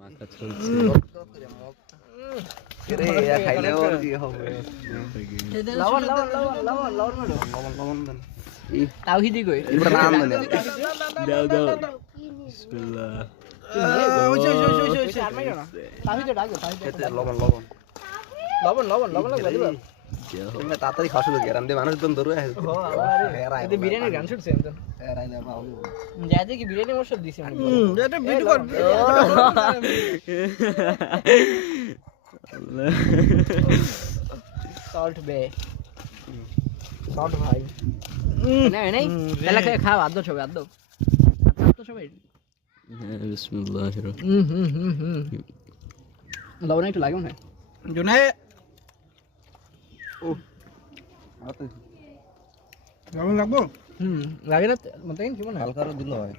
মাখা চলছে রে খাইলে ওর কি হবে লবণ লবণ লবণ লবণ লবণ মারো লবণ দেন তাওহিদি কই এবার রাম দেন দাও দাও বিসমিল্লাহ ওই আর মাইরো না তাওহিদি ডাকো তাওহিদি লবণ লবণ লবণ লবণ লবণ লাগবে তুমি তাড়াতাড়ি খাওয়া শুরু করে রামদে মানুষ দন ধরে আছে এতে বিরিয়ানি গান শুটছে তো এরাই না বাবু যাতে কি বিরিয়ানি মশলা দিছে এটা ভিডিও কর সল্ট বে সল্ট ভাই না নাই তাহলে খাও আদ্য ছবে আদ্য আদ্য ছবে হ্যাঁ বিসমিল্লাহির লবণ একটু লাগে না জুনে ও আতে লবণ লাগবো লাগে না মতে কি মনে হালকা দিল হয়